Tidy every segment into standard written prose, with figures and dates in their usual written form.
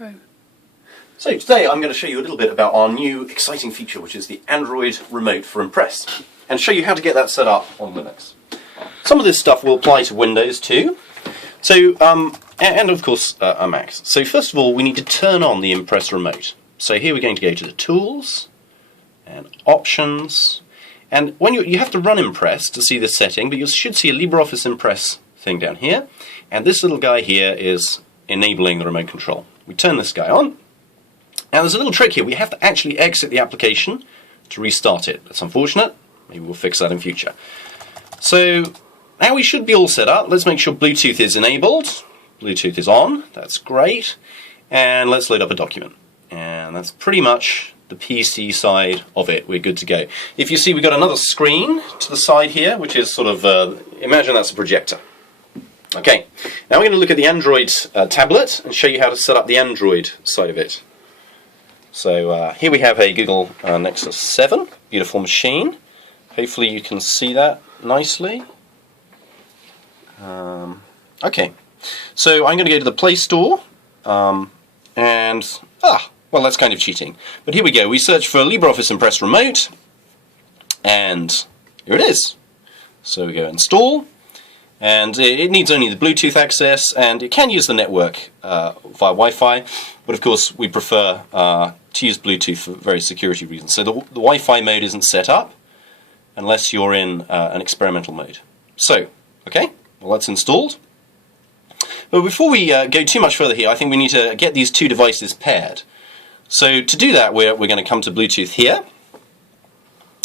intro. So today I'm going to show you a little bit about our new exciting feature, which is the Android remote for Impress, and show you how to get that set up on Linux. Some of this stuff will apply to Windows too, so and of course a Mac. So first of all, we need to turn on the Impress remote. So here we're going to go to the Tools and Options, and when you have to run Impress to see this setting, but you should see a LibreOffice Impress thing down here, and this little guy here is enabling the remote control. We turn this guy on. Now there's a little trick here. We have to actually exit the application to restart it. That's unfortunate. Maybe we'll fix that in future. So now we should be all set up. Let's make sure Bluetooth is enabled. Bluetooth is on. That's great. And let's load up a document. And that's pretty much the PC side of it. We're good to go. If you see, we've got another screen to the side here, which is sort of, imagine that's a projector. Okay, now we're going to look at the Android tablet and show you how to set up the Android side of it. So here we have a Google Nexus 7, beautiful machine. Hopefully you can see that nicely. Okay, so I'm going to go to the Play Store, well, that's kind of cheating. But here we go. We search for LibreOffice Impress Remote, and here it is. So we go Install, and it needs only the Bluetooth access, and it can use the network via Wi-Fi, but of course we prefer to use Bluetooth for very security reasons. So the Wi-Fi mode isn't set up unless you're in an experimental mode. So, okay, well that's installed. But before we go too much further here, I think we need to get these two devices paired. So to do that, we're going to come to Bluetooth here,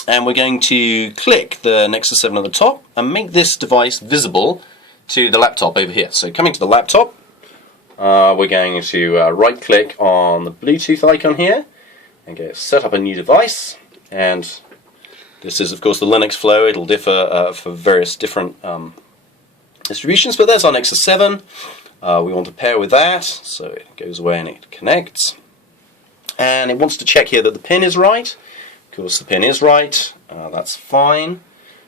and we're going to click the Nexus 7 at the top and make this device visible to the laptop over here. So coming to the laptop, we're going to right-click on the Bluetooth icon here and go Set up a new device. And this is, of course, the Linux flow. It'll differ for various different distributions, but there's our Nexus 7. We want to pair with that, so it goes away and it connects. And it wants to check here that the pin is right. Of course, the pin is right. That's fine.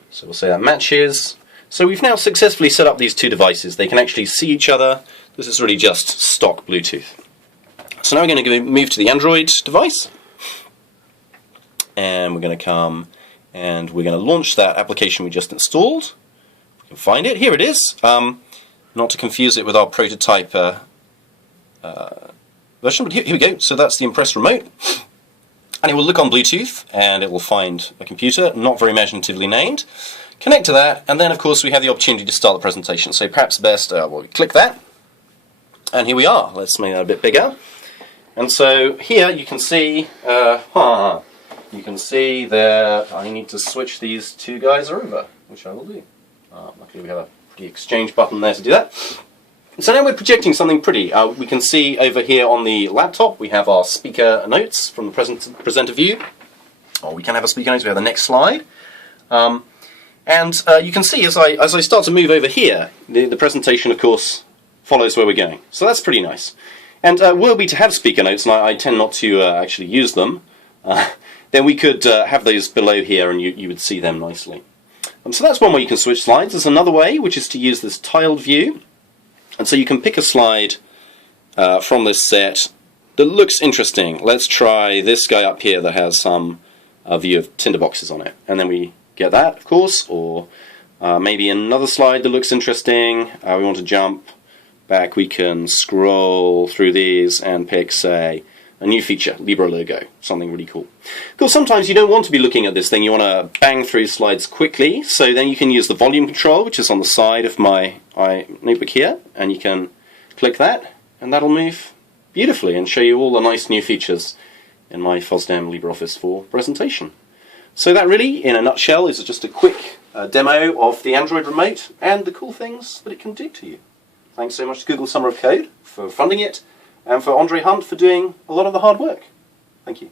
So we'll say that matches. So we've now successfully set up these two devices. They can actually see each other. This is really just stock Bluetooth. So now we're going to move to the Android device, and we're going to come and we're going to launch that application we just installed. We can find it. Here it is. Not to confuse it with our prototype version, but here we go. So that's the Impress remote, and it will look on Bluetooth, and it will find a computer, not very imaginatively named. Connect to that, and then of course we have the opportunity to start the presentation. So perhaps best, we click that. And here we are. Let's make that a bit bigger. And so here you can see, that I need to switch these two guys over, which I will do. Luckily we have a pretty exchange button there to do that. So now we're projecting something pretty. We can see over here on the laptop we have our speaker notes from the presenter view. Or we can have a speaker notes. We have the next slide. And you can see as I start to move over here, the presentation, of course, follows where we're going. So that's pretty nice. And were we to have speaker notes, and I tend not to actually use them, then we could have those below here and you would see them nicely. So that's one way you can switch slides. There's another way, which is to use this tiled view. And so you can pick a slide from this set that looks interesting. Let's try this guy up here that has some view of tinderboxes on it. And then we get that, of course, or maybe another slide that looks interesting. We want to jump back, we can scroll through these and pick, say, a new feature, Libre logo, something really cool. Of course, sometimes you don't want to be looking at this thing, you want to bang through slides quickly, so then you can use the volume control, which is on the side of my notebook here, and you can click that, and that'll move beautifully and show you all the nice new features in my FOSDEM LibreOffice 4 presentation. So that really, in a nutshell, is just a quick demo of the Android remote and the cool things that it can do to you. Thanks so much to Google Summer of Code for funding it, and for Andre Hunt for doing a lot of the hard work. Thank you.